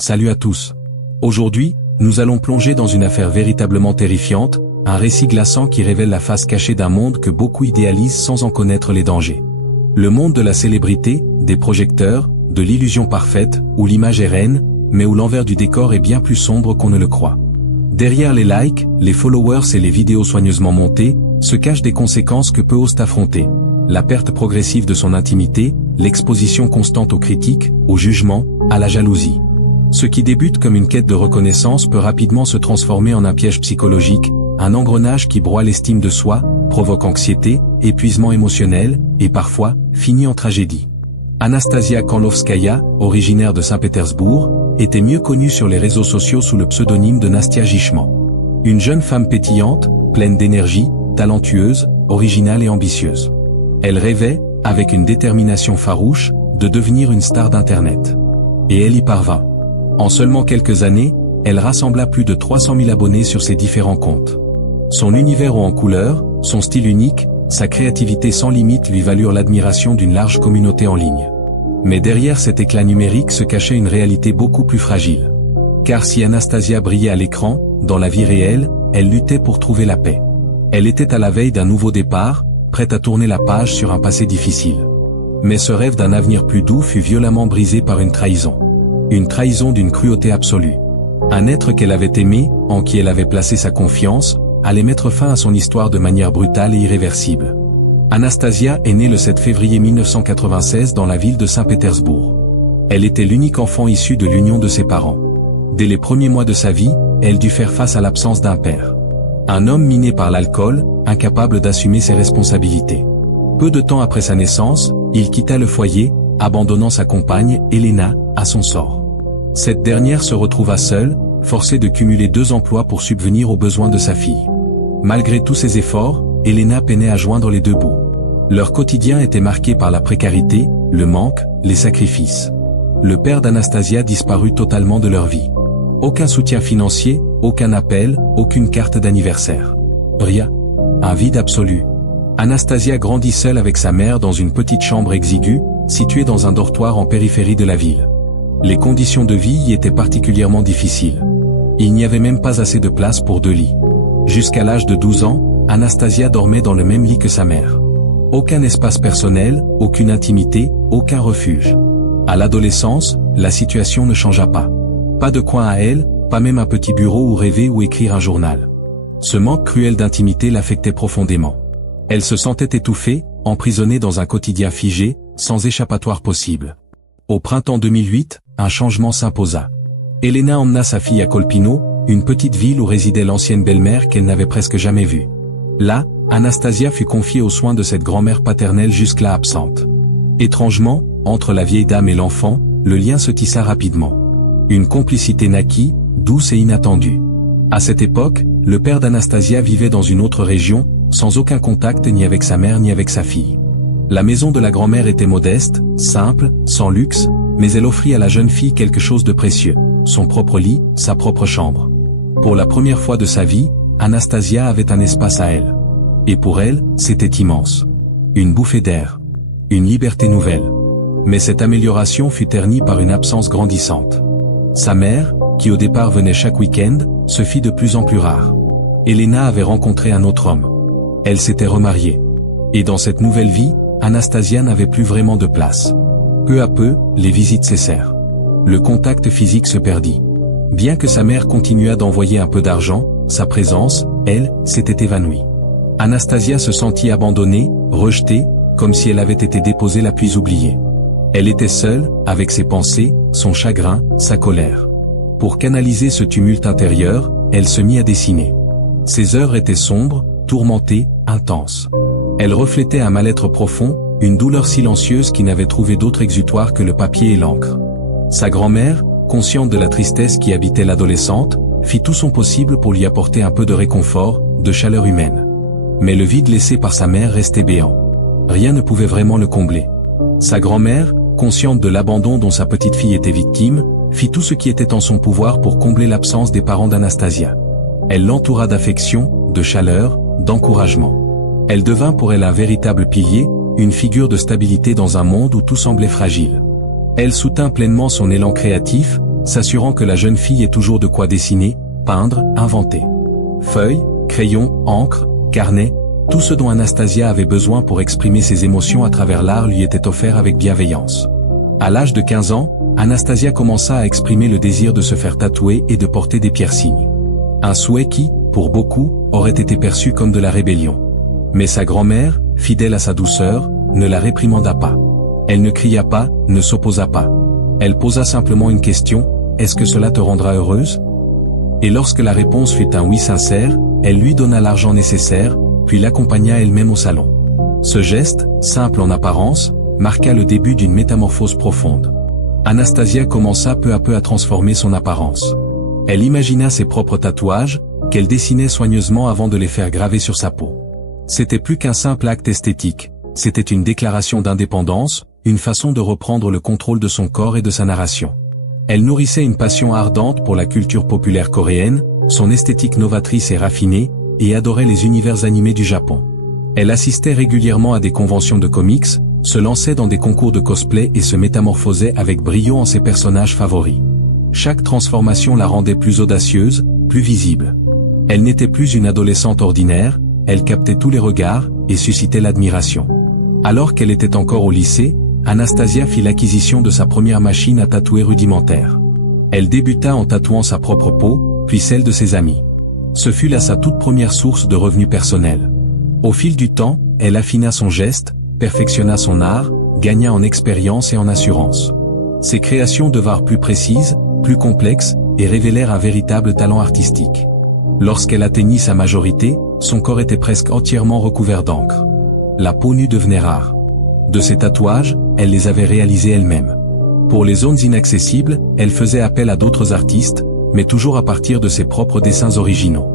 Salut à tous. Aujourd'hui, nous allons plonger dans une affaire véritablement terrifiante, un récit glaçant qui révèle la face cachée d'un monde que beaucoup idéalisent sans en connaître les dangers. Le monde de la célébrité, des projecteurs, de l'illusion parfaite, où l'image est reine, mais où l'envers du décor est bien plus sombre qu'on ne le croit. Derrière les likes, les followers et les vidéos soigneusement montées, se cachent des conséquences que peu osent affronter. La perte progressive de son intimité, l'exposition constante aux critiques, au jugement, à la jalousie. Ce qui débute comme une quête de reconnaissance peut rapidement se transformer en un piège psychologique, un engrenage qui broie l'estime de soi, provoque anxiété, épuisement émotionnel, et parfois, finit en tragédie. Anastasia Karlovskaya, originaire de Saint-Pétersbourg, était mieux connue sur les réseaux sociaux sous le pseudonyme de Nastia Gichman. Une jeune femme pétillante, pleine d'énergie, talentueuse, originale et ambitieuse. Elle rêvait, avec une détermination farouche, de devenir une star d'Internet. Et elle y parvint. En seulement quelques années, elle rassembla plus de 300 000 abonnés sur ses différents comptes. Son univers haut en couleurs, son style unique, sa créativité sans limite lui valurent l'admiration d'une large communauté en ligne. Mais derrière cet éclat numérique se cachait une réalité beaucoup plus fragile. Car si Anastasia brillait à l'écran, dans la vie réelle, elle luttait pour trouver la paix. Elle était à la veille d'un nouveau départ, prête à tourner la page sur un passé difficile. Mais ce rêve d'un avenir plus doux fut violemment brisé par une trahison. Une trahison d'une cruauté absolue. Un être qu'elle avait aimé, en qui elle avait placé sa confiance, allait mettre fin à son histoire de manière brutale et irréversible. Anastasia est née le 7 février 1996 dans la ville de Saint-Pétersbourg. Elle était l'unique enfant issu de l'union de ses parents. Dès les premiers mois de sa vie, elle dut faire face à l'absence d'un père. Un homme miné par l'alcool, incapable d'assumer ses responsabilités. Peu de temps après sa naissance, il quitta le foyer, abandonnant sa compagne, Elena, à son sort. Cette dernière se retrouva seule, forcée de cumuler 2 emplois pour subvenir aux besoins de sa fille. Malgré tous ses efforts, Elena peinait à joindre les deux bouts. Leur quotidien était marqué par la précarité, le manque, les sacrifices. Le père d'Anastasia disparut totalement de leur vie. Aucun soutien financier, aucun appel, aucune carte d'anniversaire. Rien. Un vide absolu. Anastasia grandit seule avec sa mère dans une petite chambre exiguë, située dans un dortoir en périphérie de la ville. Les conditions de vie y étaient particulièrement difficiles. Il n'y avait même pas assez de place pour 2 lits. Jusqu'à l'âge de 12 ans, Anastasia dormait dans le même lit que sa mère. Aucun espace personnel, aucune intimité, aucun refuge. À l'adolescence, la situation ne changea pas. Pas de coin à elle, pas même un petit bureau où rêver ou écrire un journal. Ce manque cruel d'intimité l'affectait profondément. Elle se sentait étouffée, emprisonnée dans un quotidien figé, sans échappatoire possible. Au printemps 2008, un changement s'imposa. Elena emmena sa fille à Kolpino, une petite ville où résidait l'ancienne belle-mère qu'elle n'avait presque jamais vue. Là, Anastasia fut confiée aux soins de cette grand-mère paternelle jusque-là absente. Étrangement, entre la vieille dame et l'enfant, le lien se tissa rapidement. Une complicité naquit, douce et inattendue. À cette époque, le père d'Anastasia vivait dans une autre région, sans aucun contact ni avec sa mère ni avec sa fille. La maison de la grand-mère était modeste, simple, sans luxe, mais elle offrit à la jeune fille quelque chose de précieux, son propre lit, sa propre chambre. Pour la première fois de sa vie, Anastasia avait un espace à elle. Et pour elle, c'était immense. Une bouffée d'air. Une liberté nouvelle. Mais cette amélioration fut ternie par une absence grandissante. Sa mère, qui au départ venait chaque week-end, se fit de plus en plus rare. Elena avait rencontré un autre homme. Elle s'était remariée. Et dans cette nouvelle vie, Anastasia n'avait plus vraiment de place. Peu à peu, les visites cessèrent. Le contact physique se perdit. Bien que sa mère continuât d'envoyer un peu d'argent, sa présence, elle, s'était évanouie. Anastasia se sentit abandonnée, rejetée, comme si elle avait été déposée la puis oubliée. Elle était seule, avec ses pensées, son chagrin, sa colère. Pour canaliser ce tumulte intérieur, elle se mit à dessiner. Ses heures étaient sombres, tourmentées, intenses. Elle reflétait un mal-être profond, une douleur silencieuse qui n'avait trouvé d'autre exutoire que le papier et l'encre. Sa grand-mère, consciente de la tristesse qui habitait l'adolescente, fit tout son possible pour lui apporter un peu de réconfort, de chaleur humaine. Mais le vide laissé par sa mère restait béant. Rien ne pouvait vraiment le combler. Sa grand-mère, consciente de l'abandon dont sa petite fille était victime, fit tout ce qui était en son pouvoir pour combler l'absence des parents d'Anastasia. Elle l'entoura d'affection, de chaleur, d'encouragement. Elle devint pour elle un véritable pilier, une figure de stabilité dans un monde où tout semblait fragile. Elle soutint pleinement son élan créatif, s'assurant que la jeune fille ait toujours de quoi dessiner, peindre, inventer. Feuilles, crayons, encre, carnet, tout ce dont Anastasia avait besoin pour exprimer ses émotions à travers l'art lui était offert avec bienveillance. À l'âge de 15 ans, Anastasia commença à exprimer le désir de se faire tatouer et de porter des piercings. Un souhait qui, pour beaucoup, aurait été perçu comme de la rébellion. Mais sa grand-mère, fidèle à sa douceur, ne la réprimanda pas. Elle ne cria pas, ne s'opposa pas. Elle posa simplement une question, est-ce que cela te rendra heureuse? Et lorsque la réponse fut un oui sincère, elle lui donna l'argent nécessaire, puis l'accompagna elle-même au salon. Ce geste, simple en apparence, marqua le début d'une métamorphose profonde. Anastasia commença peu à peu à transformer son apparence. Elle imagina ses propres tatouages, qu'elle dessinait soigneusement avant de les faire graver sur sa peau. C'était plus qu'un simple acte esthétique, c'était une déclaration d'indépendance, une façon de reprendre le contrôle de son corps et de sa narration. Elle nourrissait une passion ardente pour la culture populaire coréenne, son esthétique novatrice et raffinée, et adorait les univers animés du Japon. Elle assistait régulièrement à des conventions de comics, se lançait dans des concours de cosplay et se métamorphosait avec brio en ses personnages favoris. Chaque transformation la rendait plus audacieuse, plus visible. Elle n'était plus une adolescente ordinaire, elle captait tous les regards, et suscitait l'admiration. Alors qu'elle était encore au lycée, Anastasia fit l'acquisition de sa première machine à tatouer rudimentaire. Elle débuta en tatouant sa propre peau, puis celle de ses amis. Ce fut là sa toute première source de revenus personnels. Au fil du temps, elle affina son geste, perfectionna son art, gagna en expérience et en assurance. Ses créations devinrent plus précises, plus complexes, et révélèrent un véritable talent artistique. Lorsqu'elle atteignit sa majorité, son corps était presque entièrement recouvert d'encre. La peau nue devenait rare. De ses tatouages, elle les avait réalisés elle-même. Pour les zones inaccessibles, elle faisait appel à d'autres artistes, mais toujours à partir de ses propres dessins originaux.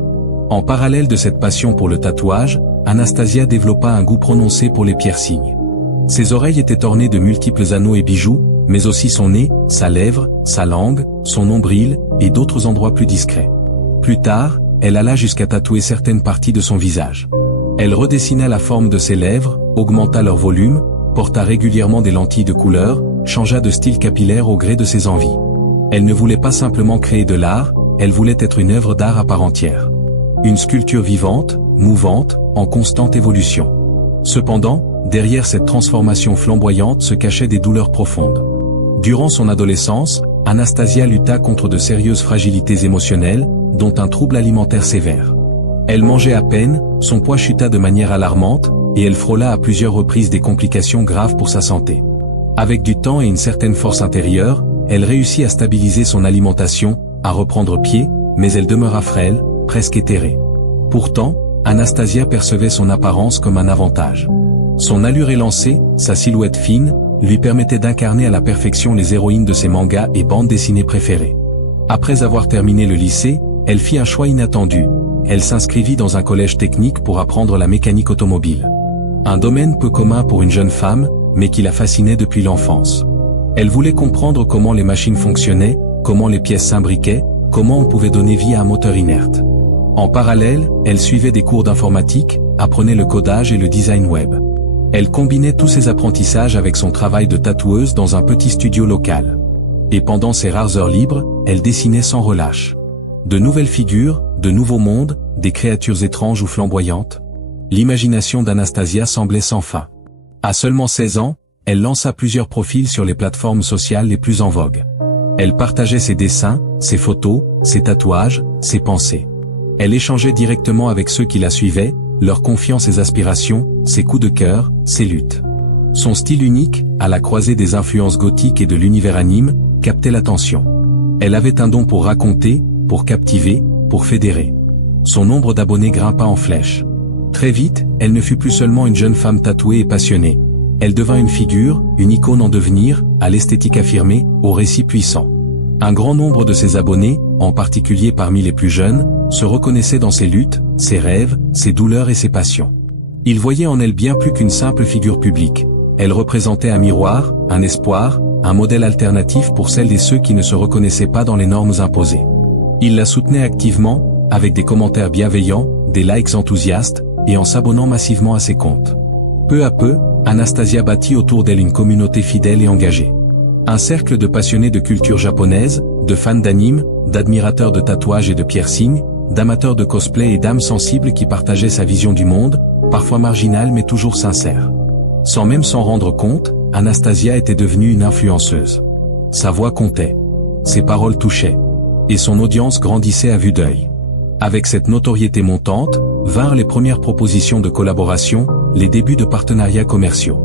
En parallèle de cette passion pour le tatouage, Anastasia développa un goût prononcé pour les piercings. Ses oreilles étaient ornées de multiples anneaux et bijoux, mais aussi son nez, sa lèvre, sa langue, son nombril, et d'autres endroits plus discrets. Plus tard, elle alla jusqu'à tatouer certaines parties de son visage. Elle redessina la forme de ses lèvres, augmenta leur volume, porta régulièrement des lentilles de couleur, changea de style capillaire au gré de ses envies. Elle ne voulait pas simplement créer de l'art, elle voulait être une œuvre d'art à part entière. Une sculpture vivante, mouvante, en constante évolution. Cependant, derrière cette transformation flamboyante se cachaient des douleurs profondes. Durant son adolescence, Anastasia lutta contre de sérieuses fragilités émotionnelles, dont un trouble alimentaire sévère. Elle mangeait à peine, son poids chuta de manière alarmante, et elle frôla à plusieurs reprises des complications graves pour sa santé. Avec du temps et une certaine force intérieure, elle réussit à stabiliser son alimentation, à reprendre pied, mais elle demeura frêle, presque éthérée. Pourtant, Anastasia percevait son apparence comme un avantage. Son allure élancée, sa silhouette fine, lui permettait d'incarner à la perfection les héroïnes de ses mangas et bandes dessinées préférées. Après avoir terminé le lycée, elle fit un choix inattendu. Elle s'inscrivit dans un collège technique pour apprendre la mécanique automobile. Un domaine peu commun pour une jeune femme, mais qui la fascinait depuis l'enfance. Elle voulait comprendre comment les machines fonctionnaient, comment les pièces s'imbriquaient, comment on pouvait donner vie à un moteur inerte. En parallèle, elle suivait des cours d'informatique, apprenait le codage et le design web. Elle combinait tous ses apprentissages avec son travail de tatoueuse dans un petit studio local. Et pendant ses rares heures libres, elle dessinait sans relâche. De nouvelles figures, de nouveaux mondes, des créatures étranges ou flamboyantes. L'imagination d'Anastasia semblait sans fin. À seulement 16 ans, elle lança plusieurs profils sur les plateformes sociales les plus en vogue. Elle partageait ses dessins, ses photos, ses tatouages, ses pensées. Elle échangeait directement avec ceux qui la suivaient, leur confiant ses aspirations, ses coups de cœur, ses luttes. Son style unique, à la croisée des influences gothiques et de l'univers anime, captait l'attention. Elle avait un don pour raconter, pour captiver, pour fédérer. Son nombre d'abonnés grimpa en flèche. Très vite, elle ne fut plus seulement une jeune femme tatouée et passionnée. Elle devint une figure, une icône en devenir, à l'esthétique affirmée, au récit puissant. Un grand nombre de ses abonnés, en particulier parmi les plus jeunes, se reconnaissaient dans ses luttes, ses rêves, ses douleurs et ses passions. Ils voyaient en elle bien plus qu'une simple figure publique. Elle représentait un miroir, un espoir, un modèle alternatif pour celles et ceux qui ne se reconnaissaient pas dans les normes imposées. Ils la soutenaient activement, avec des commentaires bienveillants, des likes enthousiastes, et en s'abonnant massivement à ses comptes. Peu à peu, Anastasia bâtit autour d'elle une communauté fidèle et engagée. Un cercle de passionnés de culture japonaise, de fans d'anime, d'admirateurs de tatouages et de piercings, d'amateurs de cosplay et d'âmes sensibles qui partageaient sa vision du monde, parfois marginale mais toujours sincère. Sans même s'en rendre compte, Anastasia était devenue une influenceuse. Sa voix comptait. Ses paroles touchaient. Et son audience grandissait à vue d'œil. Avec cette notoriété montante, vinrent les premières propositions de collaboration, les débuts de partenariats commerciaux.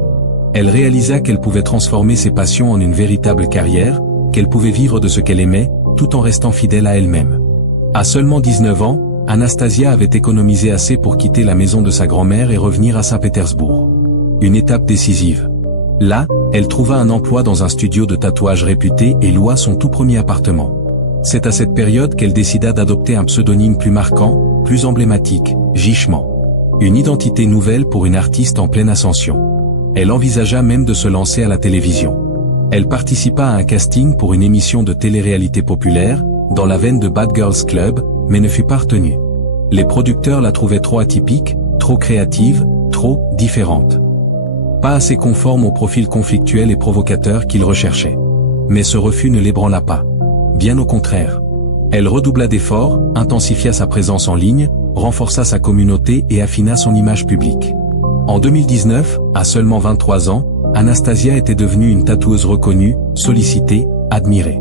Elle réalisa qu'elle pouvait transformer ses passions en une véritable carrière, qu'elle pouvait vivre de ce qu'elle aimait, tout en restant fidèle à elle-même. À seulement 19 ans, Anastasia avait économisé assez pour quitter la maison de sa grand-mère et revenir à Saint-Pétersbourg. Une étape décisive. Là, elle trouva un emploi dans un studio de tatouage réputé et loua son tout premier appartement. C'est à cette période qu'elle décida d'adopter un pseudonyme plus marquant, plus emblématique, Gichement. Une identité nouvelle pour une artiste en pleine ascension. Elle envisagea même de se lancer à la télévision. Elle participa à un casting pour une émission de télé-réalité populaire, dans la veine de Bad Girls Club, mais ne fut pas retenue. Les producteurs la trouvaient trop atypique, trop créative, trop différente. Pas assez conforme au profil conflictuel et provocateur qu'ils recherchaient. Mais ce refus ne l'ébranla pas. Bien au contraire. Elle redoubla d'efforts, intensifia sa présence en ligne, renforça sa communauté et affina son image publique. En 2019, à seulement 23 ans, Anastasia était devenue une tatoueuse reconnue, sollicitée, admirée.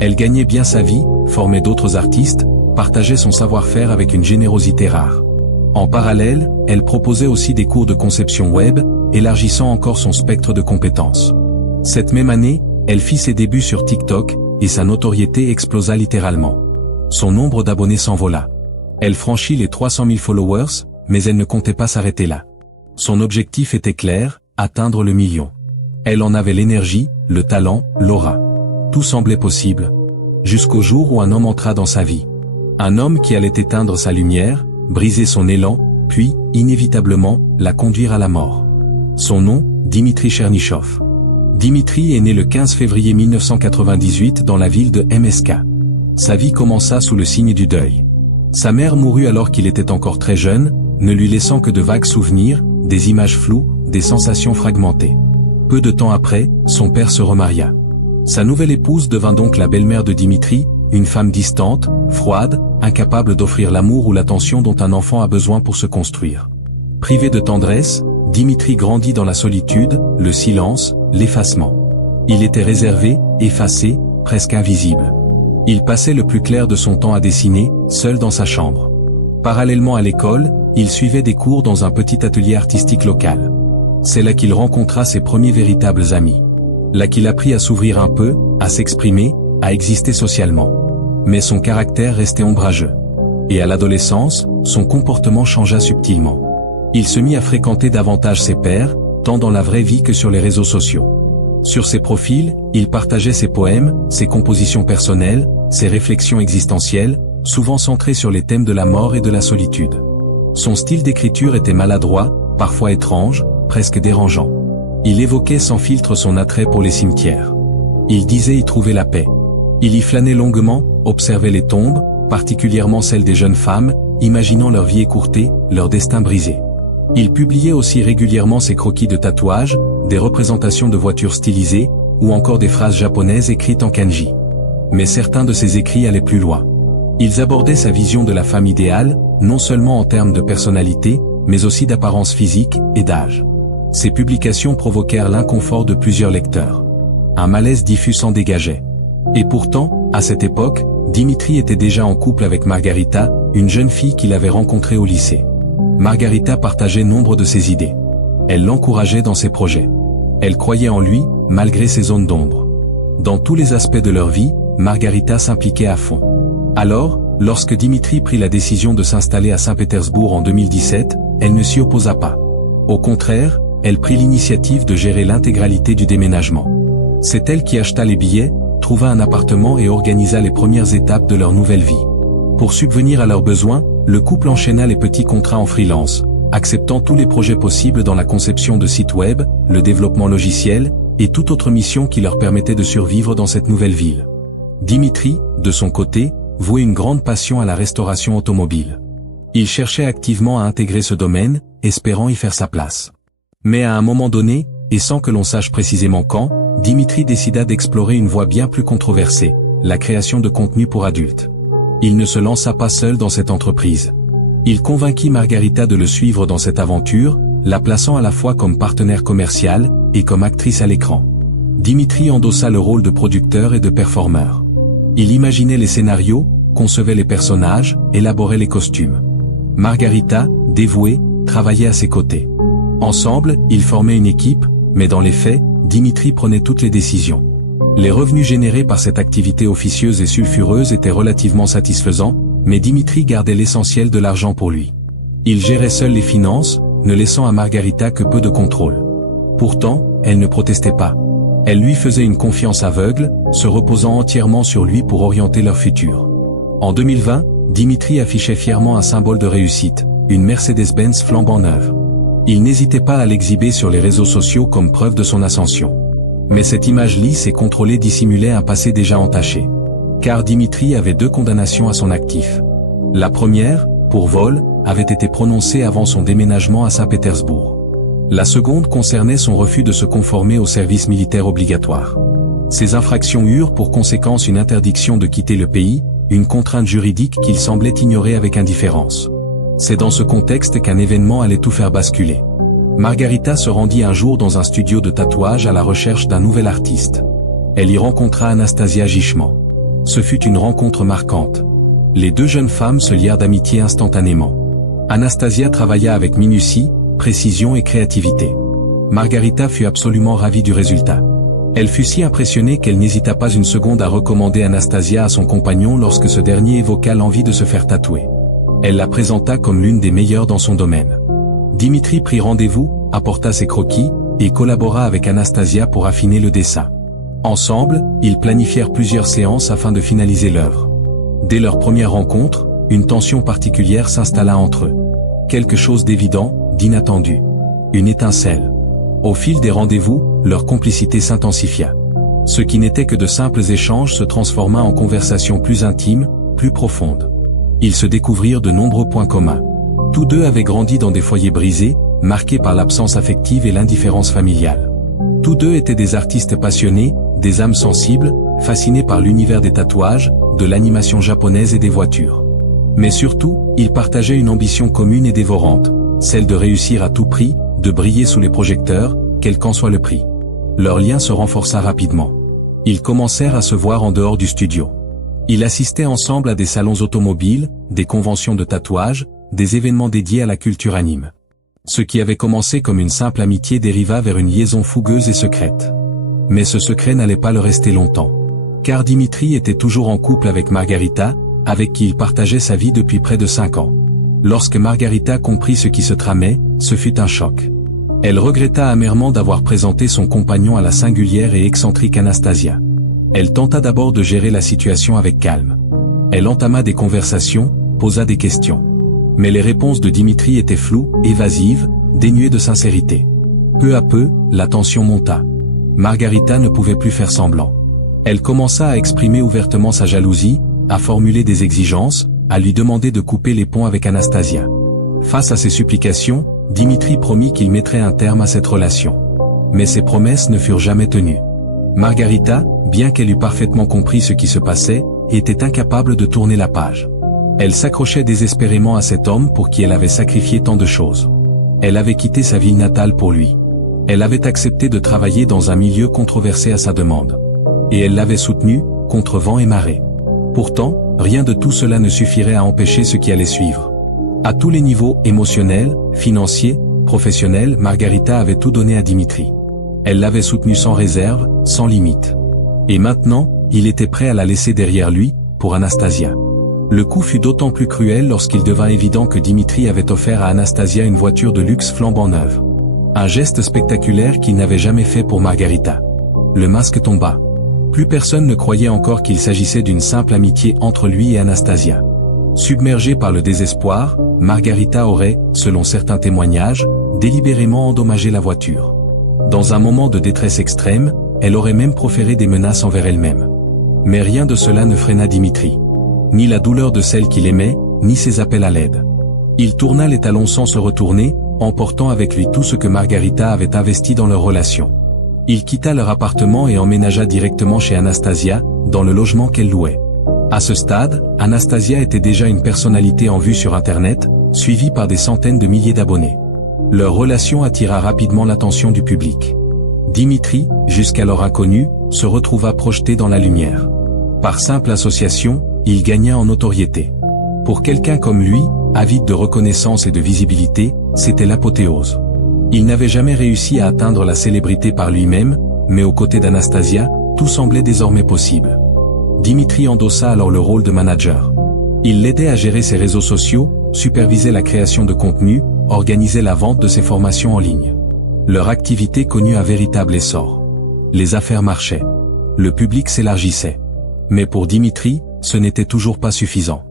Elle gagnait bien sa vie, formait d'autres artistes, partageait son savoir-faire avec une générosité rare. En parallèle, elle proposait aussi des cours de conception web, élargissant encore son spectre de compétences. Cette même année, elle fit ses débuts sur TikTok, et sa notoriété explosa littéralement. Son nombre d'abonnés s'envola. Elle franchit les 300 000 followers, mais elle ne comptait pas s'arrêter là. Son objectif était clair, atteindre le million. Elle en avait l'énergie, le talent, l'aura. Tout semblait possible. Jusqu'au jour où un homme entra dans sa vie. Un homme qui allait éteindre sa lumière, briser son élan, puis, inévitablement, la conduire à la mort. Son nom, Dimitri Chernyshov. Dimitri est né le 15 février 1998 dans la ville de MSK. Sa vie commença sous le signe du deuil. Sa mère mourut alors qu'il était encore très jeune, ne lui laissant que de vagues souvenirs, des images floues, des sensations fragmentées. Peu de temps après, son père se remaria. Sa nouvelle épouse devint donc la belle-mère de Dimitri, une femme distante, froide, incapable d'offrir l'amour ou l'attention dont un enfant a besoin pour se construire. Privé de tendresse, Dimitri grandit dans la solitude, le silence, l'effacement. Il était réservé, effacé, presque invisible. Il passait le plus clair de son temps à dessiner, seul dans sa chambre. Parallèlement à l'école, il suivait des cours dans un petit atelier artistique local. C'est là qu'il rencontra ses premiers véritables amis. Là qu'il apprit à s'ouvrir un peu, à s'exprimer, à exister socialement. Mais son caractère restait ombrageux. Et à l'adolescence, son comportement changea subtilement. Il se mit à fréquenter davantage ses pairs, tant dans la vraie vie que sur les réseaux sociaux. Sur ses profils, il partageait ses poèmes, ses compositions personnelles, ses réflexions existentielles, souvent centrées sur les thèmes de la mort et de la solitude. Son style d'écriture était maladroit, parfois étrange, presque dérangeant. Il évoquait sans filtre son attrait pour les cimetières. Il disait y trouver la paix. Il y flânait longuement, observait les tombes, particulièrement celles des jeunes femmes, imaginant leur vie écourtée, leur destin brisé. Il publiait aussi régulièrement ses croquis de tatouages, des représentations de voitures stylisées, ou encore des phrases japonaises écrites en kanji. Mais certains de ses écrits allaient plus loin. Ils abordaient sa vision de la femme idéale, non seulement en termes de personnalité, mais aussi d'apparence physique et d'âge. Ces publications provoquèrent l'inconfort de plusieurs lecteurs. Un malaise diffus s'en dégageait. Et pourtant, à cette époque, Dimitri était déjà en couple avec Margarita, une jeune fille qu'il avait rencontrée au lycée. Margarita partageait nombre de ses idées. Elle l'encourageait dans ses projets. Elle croyait en lui, malgré ses zones d'ombre. Dans tous les aspects de leur vie, Margarita s'impliquait à fond. Alors, lorsque Dimitri prit la décision de s'installer à Saint-Pétersbourg en 2017, elle ne s'y opposa pas. Au contraire, elle prit l'initiative de gérer l'intégralité du déménagement. C'est elle qui acheta les billets, trouva un appartement et organisa les premières étapes de leur nouvelle vie. Pour subvenir à leurs besoins, le couple enchaîna les petits contrats en freelance, acceptant tous les projets possibles dans la conception de sites web, le développement logiciel, et toute autre mission qui leur permettait de survivre dans cette nouvelle ville. Dimitri, de son côté, vouait une grande passion à la restauration automobile. Il cherchait activement à intégrer ce domaine, espérant y faire sa place. Mais à un moment donné, et sans que l'on sache précisément quand, Dimitri décida d'explorer une voie bien plus controversée, la création de contenu pour adultes. Il ne se lança pas seul dans cette entreprise. Il convainquit Margarita de le suivre dans cette aventure, la plaçant à la fois comme partenaire commercial et comme actrice à l'écran. Dimitri endossa le rôle de producteur et de performeur. Il imaginait les scénarios, concevait les personnages, élaborait les costumes. Margarita, dévouée, travaillait à ses côtés. Ensemble, ils formaient une équipe, mais dans les faits, Dimitri prenait toutes les décisions. Les revenus générés par cette activité officieuse et sulfureuse étaient relativement satisfaisants, mais Dimitri gardait l'essentiel de l'argent pour lui. Il gérait seul les finances, ne laissant à Margarita que peu de contrôle. Pourtant, elle ne protestait pas. Elle lui faisait une confiance aveugle, se reposant entièrement sur lui pour orienter leur futur. En 2020, Dimitri affichait fièrement un symbole de réussite, une Mercedes-Benz flambant neuve. Il n'hésitait pas à l'exhiber sur les réseaux sociaux comme preuve de son ascension. Mais cette image lisse et contrôlée dissimulait un passé déjà entaché. Car Dimitri avait 2 condamnations à son actif. La première, pour vol, avait été prononcée avant son déménagement à Saint-Pétersbourg. La seconde concernait son refus de se conformer au service militaire obligatoire. Ces infractions eurent pour conséquence une interdiction de quitter le pays, une contrainte juridique qu'il semblait ignorer avec indifférence. C'est dans ce contexte qu'un événement allait tout faire basculer. Margarita se rendit un jour dans un studio de tatouage à la recherche d'un nouvel artiste. Elle y rencontra Anastasia Gichman. Ce fut une rencontre marquante. Les 2 jeunes femmes se lièrent d'amitié instantanément. Anastasia travailla avec minutie, précision et créativité. Margarita fut absolument ravie du résultat. Elle fut si impressionnée qu'elle n'hésita pas une seconde à recommander Anastasia à son compagnon lorsque ce dernier évoqua l'envie de se faire tatouer. Elle la présenta comme l'une des meilleures dans son domaine. Dimitri prit rendez-vous, apporta ses croquis, et collabora avec Anastasia pour affiner le dessin. Ensemble, ils planifièrent plusieurs séances afin de finaliser l'œuvre. Dès leur première rencontre, une tension particulière s'installa entre eux. Quelque chose d'évident, d'inattendu. Une étincelle. Au fil des rendez-vous, leur complicité s'intensifia. Ce qui n'était que de simples échanges se transforma en conversations plus intimes, plus profondes. Ils se découvrirent de nombreux points communs. Tous 2 avaient grandi dans des foyers brisés, marqués par l'absence affective et l'indifférence familiale. Tous 2 étaient des artistes passionnés, des âmes sensibles, fascinés par l'univers des tatouages, de l'animation japonaise et des voitures. Mais surtout, ils partageaient une ambition commune et dévorante, celle de réussir à tout prix, de briller sous les projecteurs, quel qu'en soit le prix. Leur lien se renforça rapidement. Ils commencèrent à se voir en dehors du studio. Ils assistaient ensemble à des salons automobiles, des conventions de tatouage, des événements dédiés à la culture anime. Ce qui avait commencé comme une simple amitié dériva vers une liaison fougueuse et secrète. Mais ce secret n'allait pas le rester longtemps. Car Dimitri était toujours en couple avec Margarita, avec qui il partageait sa vie depuis près de 5 ans. Lorsque Margarita comprit ce qui se tramait, ce fut un choc. Elle regretta amèrement d'avoir présenté son compagnon à la singulière et excentrique Anastasia. Elle tenta d'abord de gérer la situation avec calme. Elle entama des conversations, posa des questions. Mais les réponses de Dimitri étaient floues, évasives, dénuées de sincérité. Peu à peu, la tension monta. Margarita ne pouvait plus faire semblant. Elle commença à exprimer ouvertement sa jalousie, à formuler des exigences, à lui demander de couper les ponts avec Anastasia. Face à ses supplications, Dimitri promit qu'il mettrait un terme à cette relation. Mais ses promesses ne furent jamais tenues. Margarita, bien qu'elle eût parfaitement compris ce qui se passait, était incapable de tourner la page. Elle s'accrochait désespérément à cet homme pour qui elle avait sacrifié tant de choses. Elle avait quitté sa ville natale pour lui. Elle avait accepté de travailler dans un milieu controversé à sa demande. Et elle l'avait soutenu, contre vent et marée. Pourtant, rien de tout cela ne suffirait à empêcher ce qui allait suivre. À tous les niveaux, émotionnels, financiers, professionnels, Margarita avait tout donné à Dimitri. Elle l'avait soutenu sans réserve, sans limite. Et maintenant, il était prêt à la laisser derrière lui, pour Anastasia. Le coup fut d'autant plus cruel lorsqu'il devint évident que Dimitri avait offert à Anastasia une voiture de luxe flambant neuve. Un geste spectaculaire qu'il n'avait jamais fait pour Margarita. Le masque tomba. Plus personne ne croyait encore qu'il s'agissait d'une simple amitié entre lui et Anastasia. Submergée par le désespoir, Margarita aurait, selon certains témoignages, délibérément endommagé la voiture. Dans un moment de détresse extrême, elle aurait même proféré des menaces envers elle-même. Mais rien de cela ne freina Dimitri. Ni la douleur de celle qu'il aimait, ni ses appels à l'aide. Il tourna les talons sans se retourner, emportant avec lui tout ce que Margarita avait investi dans leur relation. Il quitta leur appartement et emménagea directement chez Anastasia, dans le logement qu'elle louait. À ce stade, Anastasia était déjà une personnalité en vue sur Internet, suivie par des centaines de milliers d'abonnés. Leur relation attira rapidement l'attention du public. Dimitri, jusqu'alors inconnu, se retrouva projeté dans la lumière. Par simple association, il gagna en notoriété. Pour quelqu'un comme lui, avide de reconnaissance et de visibilité, c'était l'apothéose. Il n'avait jamais réussi à atteindre la célébrité par lui-même, mais aux côtés d'Anastasia, tout semblait désormais possible. Dimitri endossa alors le rôle de manager. Il l'aidait à gérer ses réseaux sociaux, supervisait la création de contenu, organisait la vente de ses formations en ligne. Leur activité connut un véritable essor. Les affaires marchaient. Le public s'élargissait. Mais pour Dimitri, ce n'était toujours pas suffisant.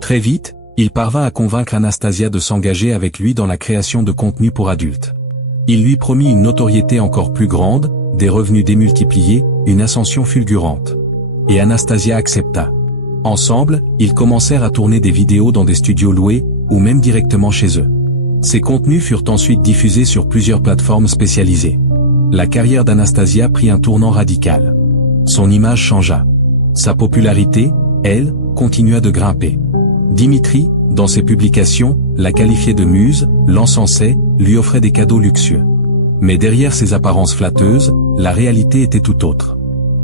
Très vite, il parvint à convaincre Anastasia de s'engager avec lui dans la création de contenu pour adultes. Il lui promit une notoriété encore plus grande, des revenus démultipliés, une ascension fulgurante. Et Anastasia accepta. Ensemble, ils commencèrent à tourner des vidéos dans des studios loués, ou même directement chez eux. Ces contenus furent ensuite diffusés sur plusieurs plateformes spécialisées. La carrière d'Anastasia prit un tournant radical. Son image changea. Sa popularité, elle, continua de grimper. Dimitri, dans ses publications, la qualifiait de muse, l'encensait, lui offrait des cadeaux luxueux. Mais derrière ces apparences flatteuses, la réalité était tout autre.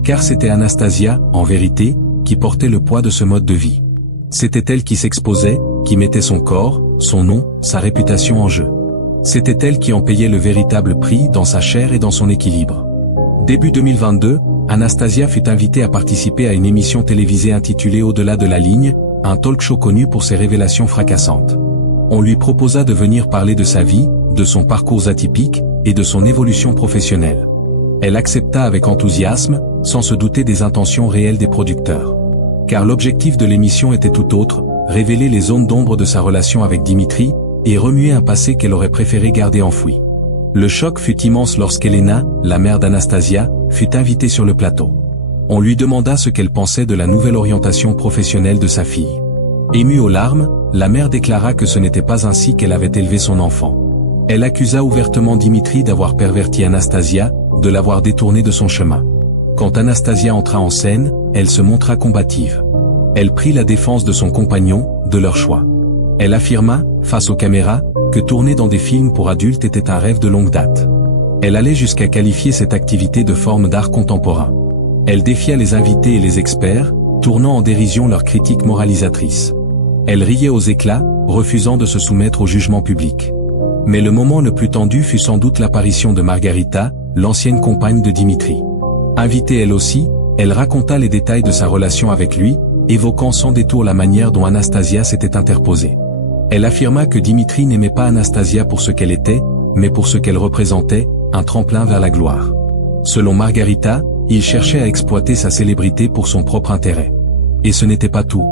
Car c'était Anastasia, en vérité, qui portait le poids de ce mode de vie. C'était elle qui s'exposait, qui mettait son corps, son nom, sa réputation en jeu. C'était elle qui en payait le véritable prix dans sa chair et dans son équilibre. Début 2022, Anastasia fut invitée à participer à une émission télévisée intitulée Au-delà de la ligne, un talk-show connu pour ses révélations fracassantes. On lui proposa de venir parler de sa vie, de son parcours atypique, et de son évolution professionnelle. Elle accepta avec enthousiasme, sans se douter des intentions réelles des producteurs. Car l'objectif de l'émission était tout autre, révéler les zones d'ombre de sa relation avec Dimitri, et remuer un passé qu'elle aurait préféré garder enfoui. Le choc fut immense lorsqu'Elena, la mère d'Anastasia, fut invitée sur le plateau. On lui demanda ce qu'elle pensait de la nouvelle orientation professionnelle de sa fille. Émue aux larmes, la mère déclara que ce n'était pas ainsi qu'elle avait élevé son enfant. Elle accusa ouvertement Dimitri d'avoir perverti Anastasia, de l'avoir détournée de son chemin. Quand Anastasia entra en scène, elle se montra combative. Elle prit la défense de son compagnon, de leur choix. Elle affirma, face aux caméras, que tourner dans des films pour adultes était un rêve de longue date. Elle allait jusqu'à qualifier cette activité de forme d'art contemporain. Elle défia les invités et les experts, tournant en dérision leurs critiques moralisatrices. Elle riait aux éclats, refusant de se soumettre au jugement public. Mais le moment le plus tendu fut sans doute l'apparition de Margarita, l'ancienne compagne de Dimitri. Invitée elle aussi, elle raconta les détails de sa relation avec lui, évoquant sans détour la manière dont Anastasia s'était interposée. Elle affirma que Dimitri n'aimait pas Anastasia pour ce qu'elle était, mais pour ce qu'elle représentait, un tremplin vers la gloire. Selon Margarita, il cherchait à exploiter sa célébrité pour son propre intérêt. Et ce n'était pas tout.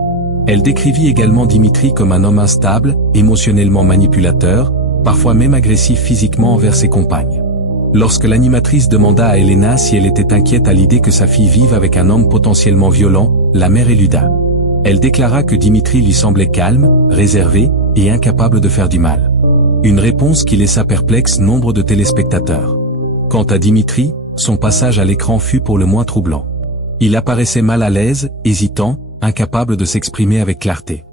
Elle décrivit également Dimitri comme un homme instable, émotionnellement manipulateur, parfois même agressif physiquement envers ses compagnes. Lorsque l'animatrice demanda à Elena si elle était inquiète à l'idée que sa fille vive avec un homme potentiellement violent, la mère éluda. Elle déclara que Dimitri lui semblait calme, réservé, et incapable de faire du mal. Une réponse qui laissa perplexe nombre de téléspectateurs. Quant à Dimitri, son passage à l'écran fut pour le moins troublant. Il apparaissait mal à l'aise, hésitant, incapable de s'exprimer avec clarté.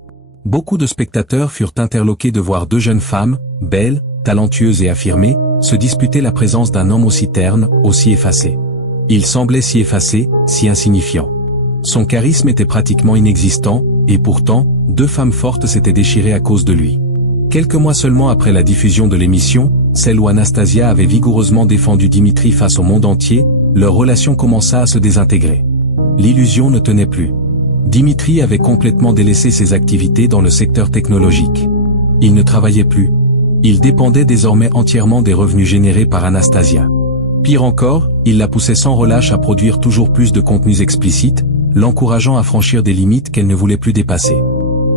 Beaucoup de spectateurs furent interloqués de voir deux jeunes femmes, belles, talentueuses et affirmées, se disputer la présence d'un homme aussi terne, aussi effacé. Il semblait si effacé, si insignifiant. Son charisme était pratiquement inexistant, et pourtant, deux femmes fortes s'étaient déchirées à cause de lui. Quelques mois seulement après la diffusion de l'émission, celle où Anastasia avait vigoureusement défendu Dimitri face au monde entier, leur relation commença à se désintégrer. L'illusion ne tenait plus. Dimitri avait complètement délaissé ses activités dans le secteur technologique. Il ne travaillait plus. Il dépendait désormais entièrement des revenus générés par Anastasia. Pire encore, il la poussait sans relâche à produire toujours plus de contenus explicites, l'encourageant à franchir des limites qu'elle ne voulait plus dépasser.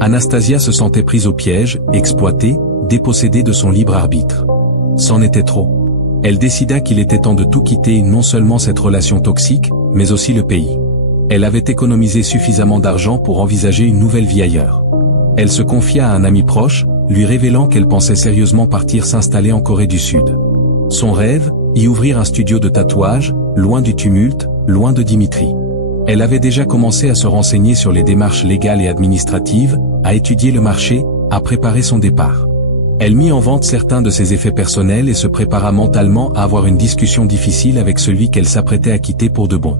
Anastasia se sentait prise au piège, exploitée, dépossédée de son libre arbitre. C'en était trop. Elle décida qu'il était temps de tout quitter, non seulement cette relation toxique, mais aussi le pays. Elle avait économisé suffisamment d'argent pour envisager une nouvelle vie ailleurs. Elle se confia à un ami proche, lui révélant qu'elle pensait sérieusement partir s'installer en Corée du Sud. Son rêve, y ouvrir un studio de tatouage, loin du tumulte, loin de Dimitri. Elle avait déjà commencé à se renseigner sur les démarches légales et administratives, à étudier le marché, à préparer son départ. Elle mit en vente certains de ses effets personnels et se prépara mentalement à avoir une discussion difficile avec celui qu'elle s'apprêtait à quitter pour de bon.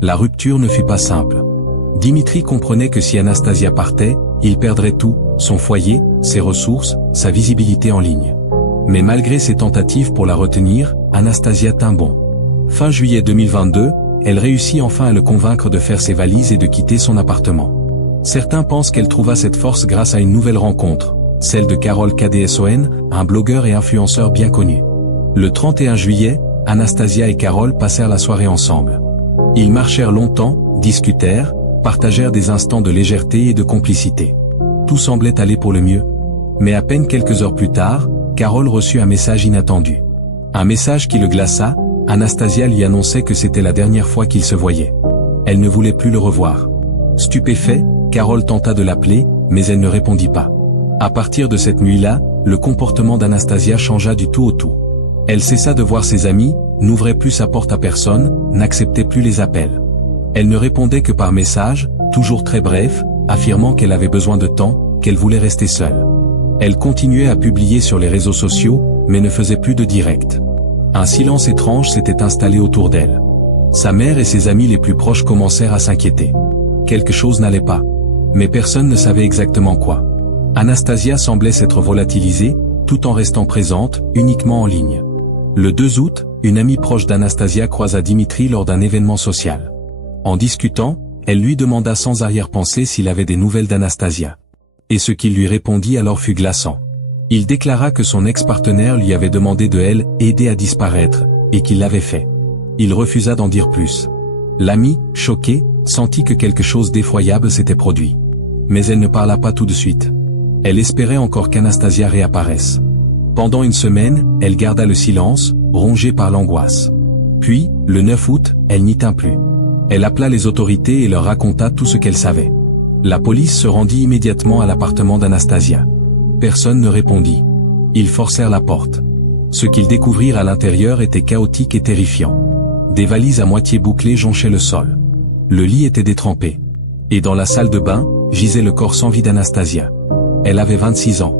La rupture ne fut pas simple. Dimitri comprenait que si Anastasia partait, il perdrait tout, son foyer, ses ressources, sa visibilité en ligne. Mais malgré ses tentatives pour la retenir, Anastasia tint bon. Fin juillet 2022, elle réussit enfin à le convaincre de faire ses valises et de quitter son appartement. Certains pensent qu'elle trouva cette force grâce à une nouvelle rencontre, celle de Carole KDSON, un blogueur et influenceur bien connu. Le 31 juillet, Anastasia et Carole passèrent la soirée ensemble. Ils marchèrent longtemps, discutèrent, partagèrent des instants de légèreté et de complicité. Tout semblait aller pour le mieux. Mais à peine quelques heures plus tard, Carole reçut un message inattendu. Un message qui le glaça. Anastasia lui annonçait que c'était la dernière fois qu'ils se voyaient. Elle ne voulait plus le revoir. Stupéfait, Carole tenta de l'appeler, mais elle ne répondit pas. À partir de cette nuit-là, le comportement d'Anastasia changea du tout au tout. Elle cessa de voir ses amis, n'ouvrait plus sa porte à personne, n'acceptait plus les appels. Elle ne répondait que par message, toujours très bref, affirmant qu'elle avait besoin de temps, qu'elle voulait rester seule. Elle continuait à publier sur les réseaux sociaux, mais ne faisait plus de direct. Un silence étrange s'était installé autour d'elle. Sa mère et ses amis les plus proches commencèrent à s'inquiéter. Quelque chose n'allait pas. Mais personne ne savait exactement quoi. Anastasia semblait s'être volatilisée, tout en restant présente, uniquement en ligne. Le 2 août, une amie proche d'Anastasia croisa Dimitri lors d'un événement social. En discutant, elle lui demanda sans arrière-pensée s'il avait des nouvelles d'Anastasia. Et ce qu'il lui répondit alors fut glaçant. Il déclara que son ex-partenaire lui avait demandé de elle aider à disparaître, et qu'il l'avait fait. Il refusa d'en dire plus. L'amie, choquée, sentit que quelque chose d'effroyable s'était produit. Mais elle ne parla pas tout de suite. Elle espérait encore qu'Anastasia réapparaisse. Pendant une semaine, elle garda le silence, rongée par l'angoisse. Puis, le 9 août, elle n'y tint plus. Elle appela les autorités et leur raconta tout ce qu'elle savait. La police se rendit immédiatement à l'appartement d'Anastasia. Personne ne répondit. Ils forcèrent la porte. Ce qu'ils découvrirent à l'intérieur était chaotique et terrifiant. Des valises à moitié bouclées jonchaient le sol. Le lit était détrempé. Et dans la salle de bain, gisait le corps sans vie d'Anastasia. Elle avait 26 ans.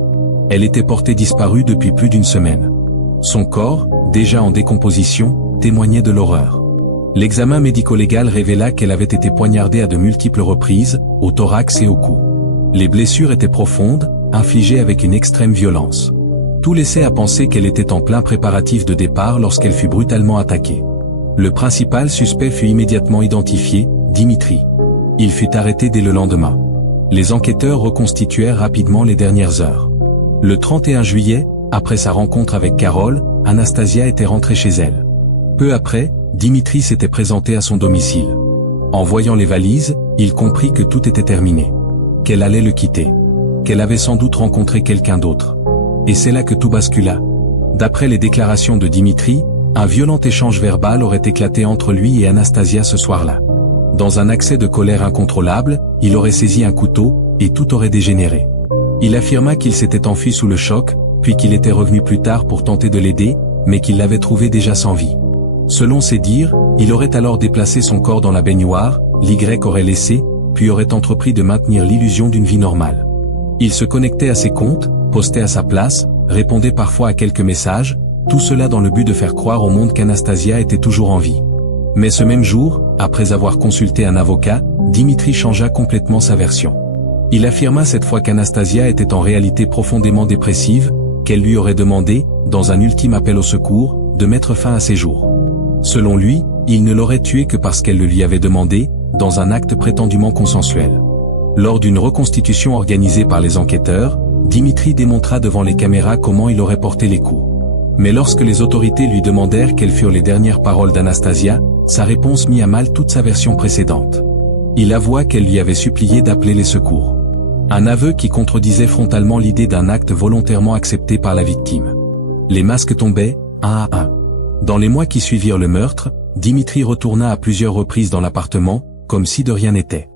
Elle était portée disparue depuis plus d'une semaine. Son corps, déjà en décomposition, témoignait de l'horreur. L'examen médico-légal révéla qu'elle avait été poignardée à de multiples reprises, au thorax et au cou. Les blessures étaient profondes, infligée avec une extrême violence. Tout laissait à penser qu'elle était en plein préparatif de départ lorsqu'elle fut brutalement attaquée. Le principal suspect fut immédiatement identifié, Dimitri. Il fut arrêté dès le lendemain. Les enquêteurs reconstituèrent rapidement les dernières heures. Le 31 juillet, après sa rencontre avec Carole, Anastasia était rentrée chez elle. Peu après, Dimitri s'était présenté à son domicile. En voyant les valises, il comprit que tout était terminé. Qu'elle allait le quitter. Qu'elle avait sans doute rencontré quelqu'un d'autre. Et c'est là que tout bascula. D'après les déclarations de Dimitri, un violent échange verbal aurait éclaté entre lui et Anastasia ce soir-là. Dans un accès de colère incontrôlable, il aurait saisi un couteau, et tout aurait dégénéré. Il affirma qu'il s'était enfui sous le choc, puis qu'il était revenu plus tard pour tenter de l'aider, mais qu'il l'avait trouvé déjà sans vie. Selon ses dires, il aurait alors déplacé son corps dans la baignoire, l'Y aurait laissé, puis aurait entrepris de maintenir l'illusion d'une vie normale. Il se connectait à ses comptes, postait à sa place, répondait parfois à quelques messages, tout cela dans le but de faire croire au monde qu'Anastasia était toujours en vie. Mais ce même jour, après avoir consulté un avocat, Dimitri changea complètement sa version. Il affirma cette fois qu'Anastasia était en réalité profondément dépressive, qu'elle lui aurait demandé, dans un ultime appel au secours, de mettre fin à ses jours. Selon lui, il ne l'aurait tuée que parce qu'elle le lui avait demandé, dans un acte prétendument consensuel. Lors d'une reconstitution organisée par les enquêteurs, Dimitri démontra devant les caméras comment il aurait porté les coups. Mais lorsque les autorités lui demandèrent quelles furent les dernières paroles d'Anastasia, sa réponse mit à mal toute sa version précédente. Il avoua qu'elle lui avait supplié d'appeler les secours. Un aveu qui contredisait frontalement l'idée d'un acte volontairement accepté par la victime. Les masques tombaient, un à un. Dans les mois qui suivirent le meurtre, Dimitri retourna à plusieurs reprises dans l'appartement, comme si de rien n'était.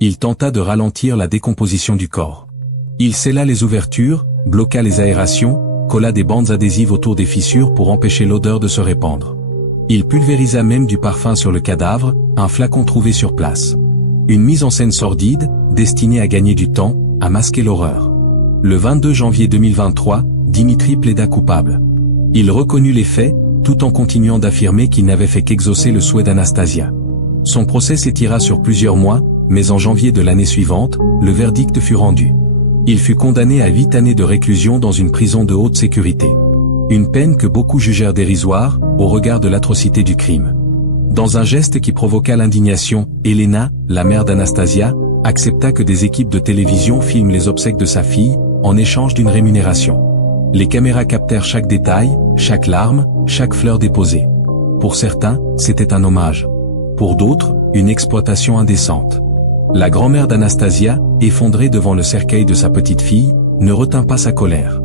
Il tenta de ralentir la décomposition du corps. Il scella les ouvertures, bloqua les aérations, colla des bandes adhésives autour des fissures pour empêcher l'odeur de se répandre. Il pulvérisa même du parfum sur le cadavre, un flacon trouvé sur place. Une mise en scène sordide, destinée à gagner du temps, à masquer l'horreur. Le 22 janvier 2023, Dimitri plaida coupable. Il reconnut les faits, tout en continuant d'affirmer qu'il n'avait fait qu'exaucer le souhait d'Anastasia. Son procès s'étira sur plusieurs mois, mais en janvier de l'année suivante, le verdict fut rendu. Il fut condamné à 8 années de réclusion dans une prison de haute sécurité. Une peine que beaucoup jugèrent dérisoire, au regard de l'atrocité du crime. Dans un geste qui provoqua l'indignation, Elena, la mère d'Anastasia, accepta que des équipes de télévision filment les obsèques de sa fille, en échange d'une rémunération. Les caméras captèrent chaque détail, chaque larme, chaque fleur déposée. Pour certains, c'était un hommage. Pour d'autres, une exploitation indécente. La grand-mère d'Anastasia, effondrée devant le cercueil de sa petite-fille, ne retint pas sa colère.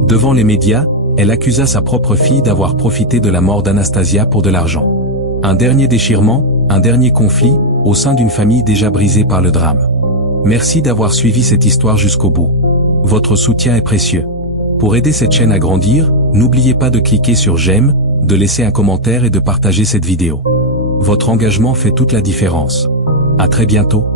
Devant les médias, elle accusa sa propre fille d'avoir profité de la mort d'Anastasia pour de l'argent. Un dernier déchirement, un dernier conflit, au sein d'une famille déjà brisée par le drame. Merci d'avoir suivi cette histoire jusqu'au bout. Votre soutien est précieux. Pour aider cette chaîne à grandir, n'oubliez pas de cliquer sur j'aime, de laisser un commentaire et de partager cette vidéo. Votre engagement fait toute la différence. À très bientôt.